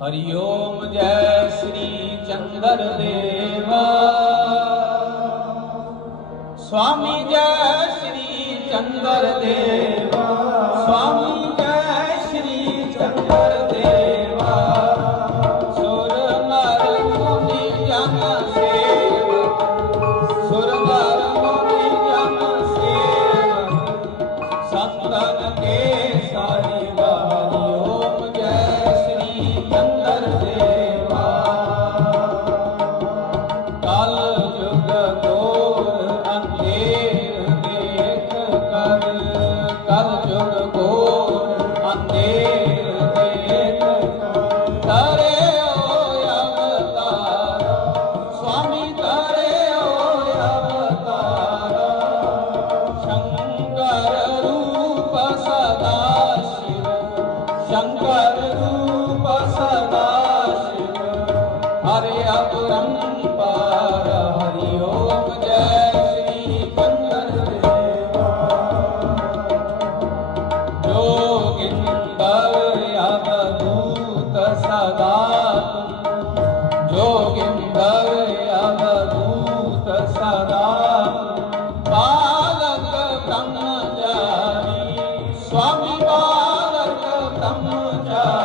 ਹਰੀ ਓਮ ਜੈ ਸ੍ਰੀ ਚੰਦਰ ਦੇਵਾ। ਸੁਆਮੀ ਜੈ ਸ੍ਰੀ ਚੰਦਰ ਦੇਵਾ। ਕਰ ਰੂਪ ਸਦਾ ਸ਼ਿਵ। ਹਰਿ समाचार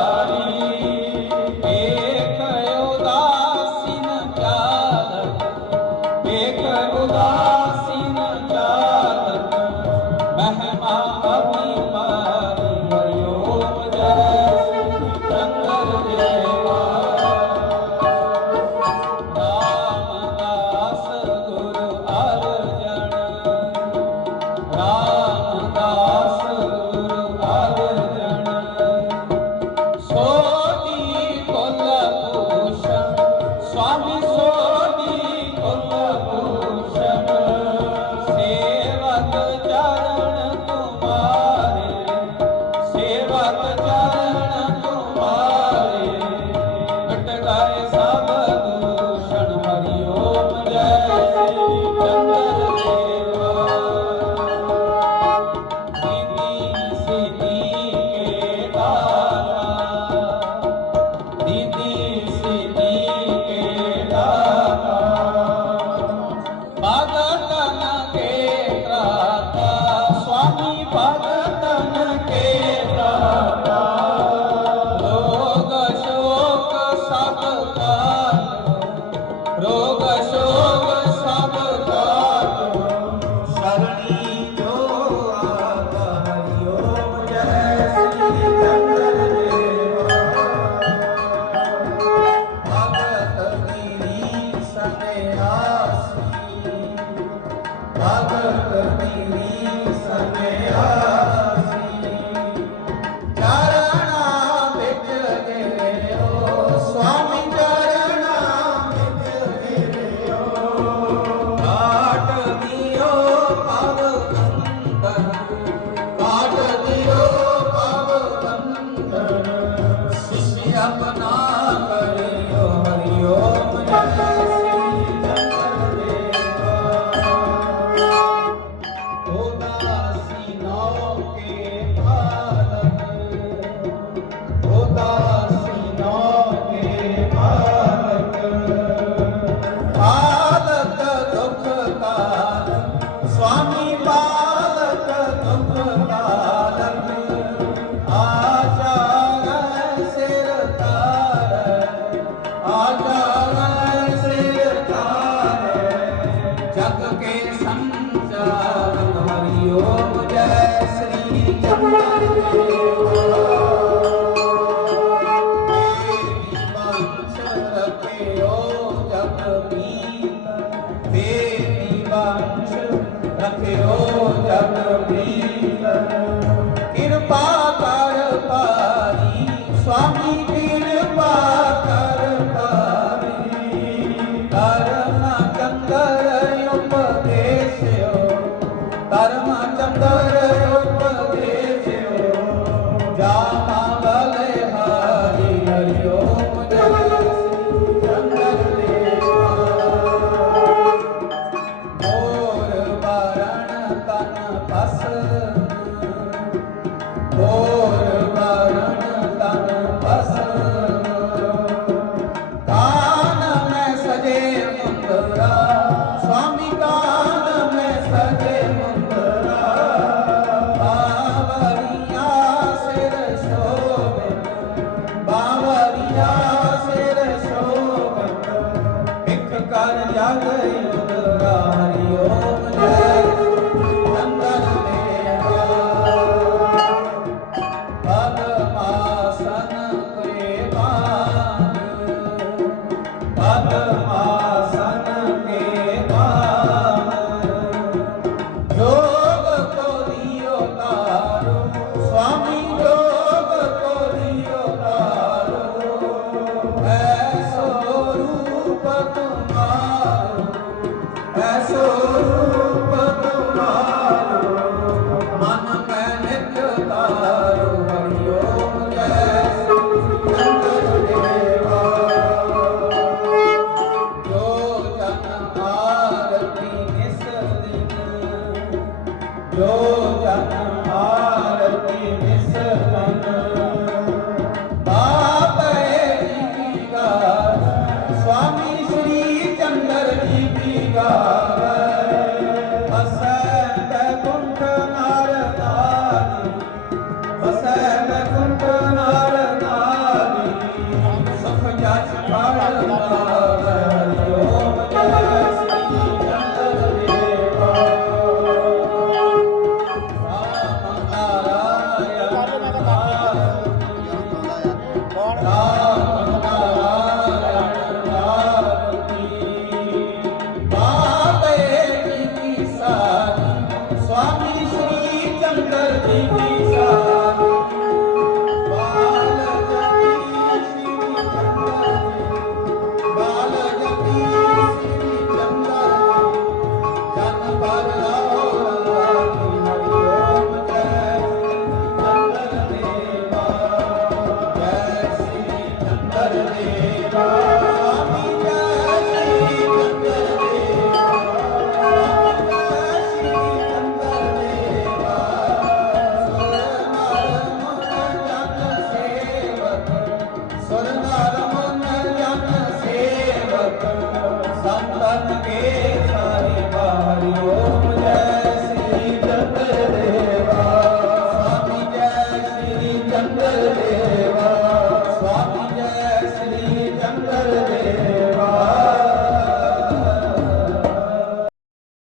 Yo,